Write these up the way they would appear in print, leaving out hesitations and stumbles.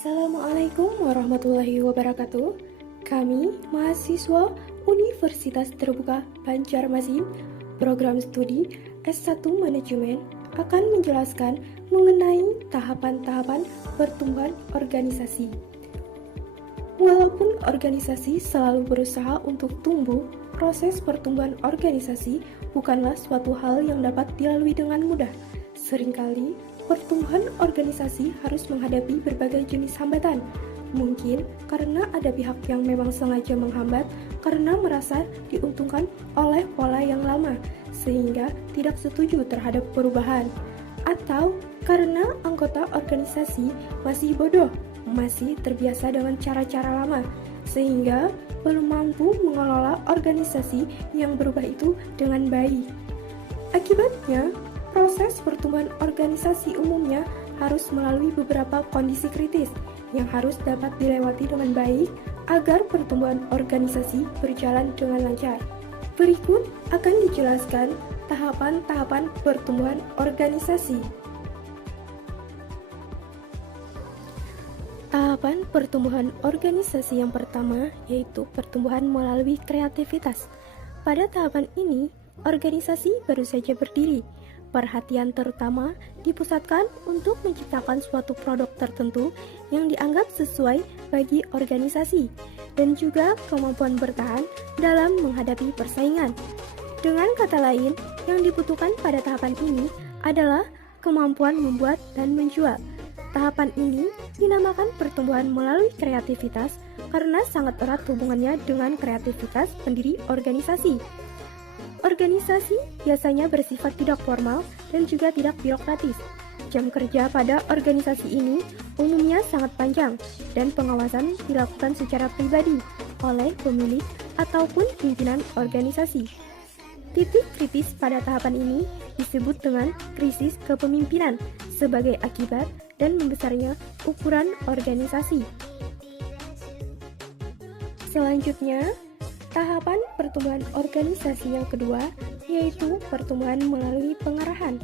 Assalamualaikum warahmatullahi wabarakatuh. Kami, mahasiswa Universitas Terbuka Banjarmasin, program studi S1 Manajemen, akan menjelaskan mengenai tahapan-tahapan pertumbuhan organisasi. Walaupun organisasi selalu berusaha untuk tumbuh, proses pertumbuhan organisasi bukanlah suatu hal yang dapat dilalui dengan mudah. Seringkali, pertumbuhan organisasi harus menghadapi berbagai jenis hambatan. Mungkin karena ada pihak yang memang sengaja menghambat karena merasa diuntungkan oleh pola yang lama, sehingga tidak setuju terhadap perubahan. Atau karena anggota organisasi masih bodoh, masih terbiasa dengan cara-cara lama, sehingga belum mampu mengelola organisasi yang berubah itu dengan baik. Akibatnya, proses pertumbuhan organisasi umumnya harus melalui beberapa kondisi kritis yang harus dapat dilewati dengan baik agar pertumbuhan organisasi berjalan dengan lancar. Berikut akan dijelaskan tahapan-tahapan pertumbuhan organisasi. Tahapan pertumbuhan organisasi yang pertama yaitu pertumbuhan melalui kreativitas. Pada tahapan ini, organisasi baru saja berdiri. Perhatian terutama dipusatkan untuk menciptakan suatu produk tertentu yang dianggap sesuai bagi organisasi dan juga kemampuan bertahan dalam menghadapi persaingan. Dengan kata lain, yang dibutuhkan pada tahapan ini adalah kemampuan membuat dan menjual. Tahapan ini dinamakan pertumbuhan melalui kreativitas karena sangat erat hubungannya dengan kreativitas pendiri organisasi. Organisasi biasanya bersifat tidak formal dan juga tidak birokratis. Jam kerja pada organisasi ini umumnya sangat panjang dan pengawasan dilakukan secara pribadi oleh pemilik ataupun pimpinan organisasi. Titik kritis pada tahapan ini disebut dengan krisis kepemimpinan sebagai akibat dan membesarnya ukuran organisasi. Selanjutnya, tahapan pertumbuhan organisasi yang kedua yaitu pertumbuhan melalui pengarahan.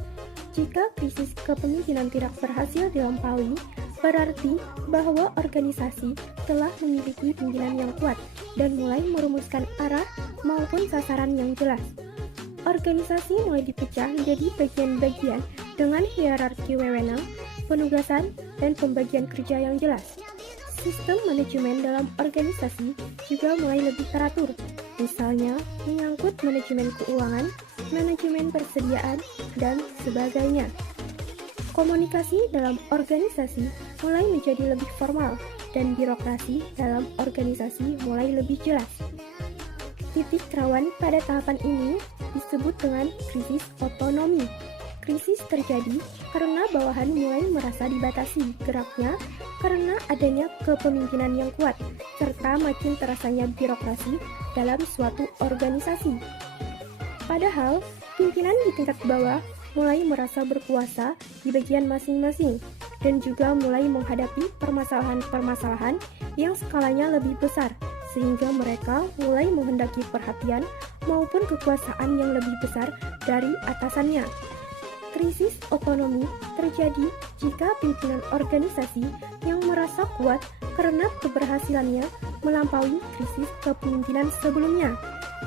Jika krisis kepemimpinan tidak berhasil dilampaui, berarti bahwa organisasi telah memiliki pimpinan yang kuat dan mulai merumuskan arah maupun sasaran yang jelas. Organisasi mulai dipecah menjadi bagian-bagian dengan hierarki wewenang, penugasan, dan pembagian kerja yang jelas. Sistem manajemen dalam organisasi juga mulai lebih teratur, misalnya menyangkut manajemen keuangan, manajemen persediaan, dan sebagainya. Komunikasi dalam organisasi mulai menjadi lebih formal, dan birokrasi dalam organisasi mulai lebih jelas. Titik rawan pada tahapan ini disebut dengan krisis otonomi. Krisis terjadi karena bawahan mulai merasa dibatasi geraknya karena adanya kepemimpinan yang kuat, serta makin terasanya birokrasi dalam suatu organisasi. Padahal, pimpinan di tingkat bawah mulai merasa berkuasa di bagian masing-masing, dan juga mulai menghadapi permasalahan-permasalahan yang skalanya lebih besar, sehingga mereka mulai menghendaki perhatian maupun kekuasaan yang lebih besar dari atasannya. Krisis otonomi terjadi jika pimpinan organisasi yang merasa kuat karena keberhasilannya melampaui krisis kepemimpinan sebelumnya,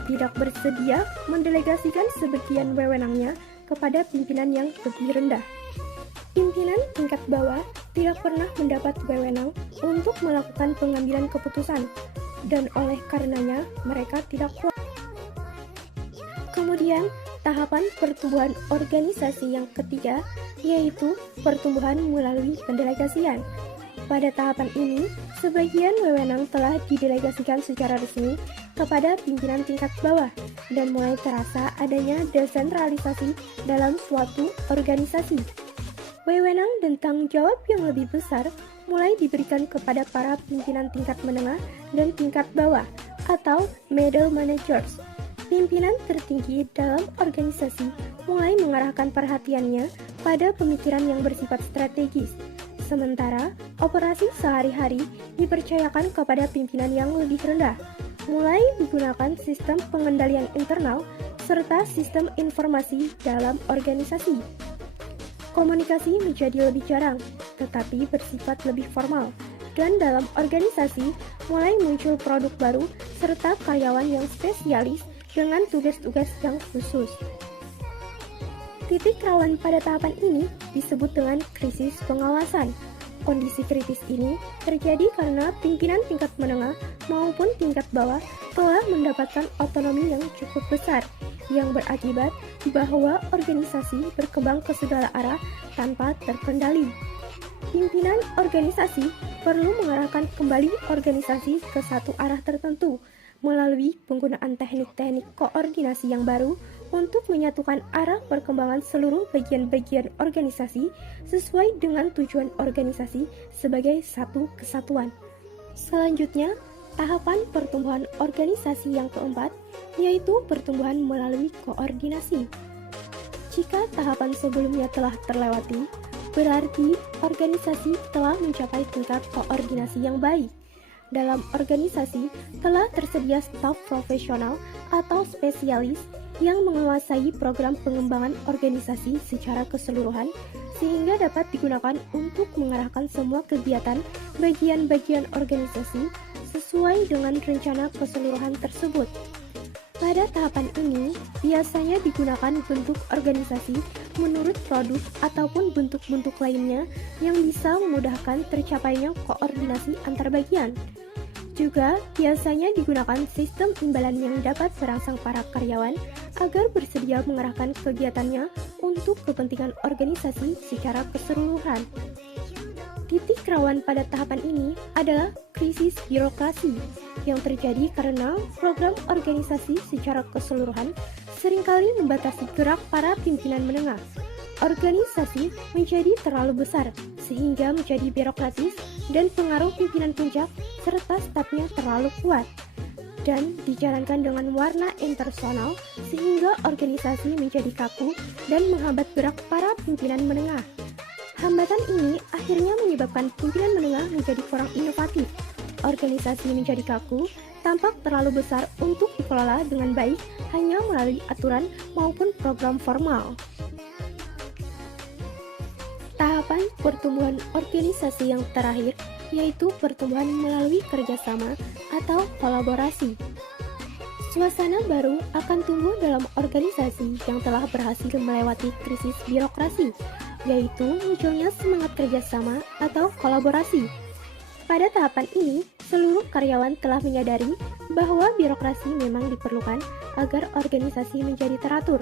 tidak bersedia mendelegasikan sebagian wewenangnya kepada pimpinan yang lebih rendah. Pimpinan tingkat bawah tidak pernah mendapat wewenang untuk melakukan pengambilan keputusan, dan oleh karenanya mereka tidak kuat. Kemudian, tahapan pertumbuhan organisasi yang ketiga yaitu pertumbuhan melalui pendelegasian. Pada tahapan ini, sebagian wewenang telah didelegasikan secara resmi kepada pimpinan tingkat bawah dan mulai terasa adanya desentralisasi dalam suatu organisasi. Wewenang dan tanggung jawab yang lebih besar mulai diberikan kepada para pimpinan tingkat menengah dan tingkat bawah atau middle managers. Pimpinan tertinggi dalam organisasi mulai mengarahkan perhatiannya pada pemikiran yang bersifat strategis, sementara operasi sehari-hari dipercayakan kepada pimpinan yang lebih rendah, mulai digunakan sistem pengendalian internal serta sistem informasi dalam organisasi. Komunikasi menjadi lebih jarang, tetapi bersifat lebih formal. dan dalam organisasi mulai muncul produk baru serta karyawan yang spesialis dengan tugas-tugas yang khusus. Titik rawan pada tahapan ini disebut dengan krisis pengawasan. Kondisi kritis ini terjadi karena pimpinan tingkat menengah maupun tingkat bawah telah mendapatkan otonomi yang cukup besar, yang berakibat bahwa organisasi berkembang ke segala arah tanpa terkendali. Pimpinan organisasi perlu mengarahkan kembali organisasi ke satu arah tertentu melalui penggunaan teknik-teknik koordinasi yang baru untuk menyatukan arah perkembangan seluruh bagian-bagian organisasi sesuai dengan tujuan organisasi sebagai satu kesatuan. Selanjutnya, tahapan pertumbuhan organisasi yang keempat, yaitu pertumbuhan melalui koordinasi. Jika tahapan sebelumnya telah terlewati, berarti organisasi telah mencapai tingkat koordinasi yang baik. Dalam organisasi telah tersedia staf profesional atau spesialis yang menguasai program pengembangan organisasi secara keseluruhan sehingga dapat digunakan untuk mengarahkan semua kegiatan bagian-bagian organisasi sesuai dengan rencana keseluruhan tersebut. Pada tahapan ini, biasanya digunakan bentuk organisasi menurut produk ataupun bentuk-bentuk lainnya yang bisa memudahkan tercapainya koordinasi antar bagian. Juga biasanya digunakan sistem imbalan yang dapat merangsang para karyawan agar bersedia mengarahkan kegiatannya untuk kepentingan organisasi secara keseluruhan. Titik rawan pada tahapan ini adalah krisis birokrasi yang terjadi karena program organisasi secara keseluruhan seringkali membatasi gerak para pimpinan menengah. Organisasi menjadi terlalu besar sehingga menjadi birokratis dan pengaruh pimpinan puncak serta stafnya terlalu kuat dan dijalankan dengan warna impersonal sehingga organisasi menjadi kaku dan menghambat gerak para pimpinan menengah. Hambatan ini akhirnya menyebabkan pimpinan menengah menjadi kurang inovatif. Organisasi menjadi kaku, tampak terlalu besar untuk dikelola dengan baik hanya melalui aturan maupun program formal. Tahapan pertumbuhan organisasi yang terakhir yaitu pertumbuhan melalui kerjasama atau kolaborasi. Suasana baru akan tumbuh dalam organisasi yang telah berhasil melewati krisis birokrasi, yaitu munculnya semangat kerjasama atau kolaborasi. Pada tahapan ini, seluruh karyawan telah menyadari bahwa birokrasi memang diperlukan agar organisasi menjadi teratur,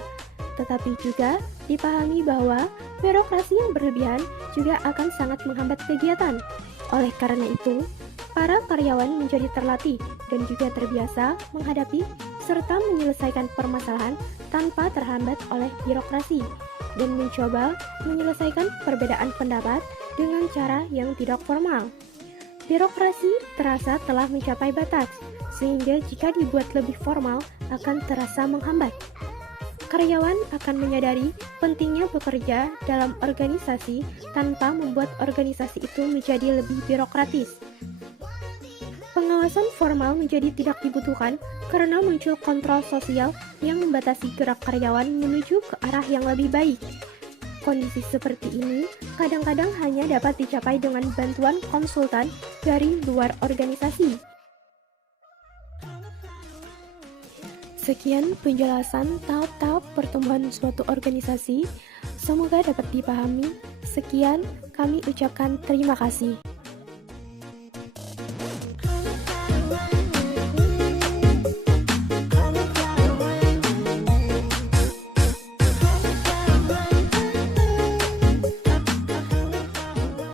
tetapi juga dipahami bahwa birokrasi yang berlebihan juga akan sangat menghambat kegiatan. Oleh karena itu, para karyawan menjadi terlatih dan juga terbiasa menghadapi serta menyelesaikan permasalahan tanpa terhambat oleh birokrasi dan mencoba menyelesaikan perbedaan pendapat dengan cara yang tidak formal. Birokrasi terasa telah mencapai batas, sehingga jika dibuat lebih formal akan terasa menghambat. Karyawan akan menyadari pentingnya bekerja dalam organisasi tanpa membuat organisasi itu menjadi lebih birokratis. Pengawasan formal menjadi tidak dibutuhkan karena muncul kontrol sosial yang membatasi gerak karyawan menuju ke arah yang lebih baik. Kondisi seperti ini kadang-kadang hanya dapat dicapai dengan bantuan konsultan dari luar organisasi. Sekian penjelasan tahap-tahap pertumbuhan suatu organisasi. Semoga dapat dipahami. Sekian, kami ucapkan terima kasih.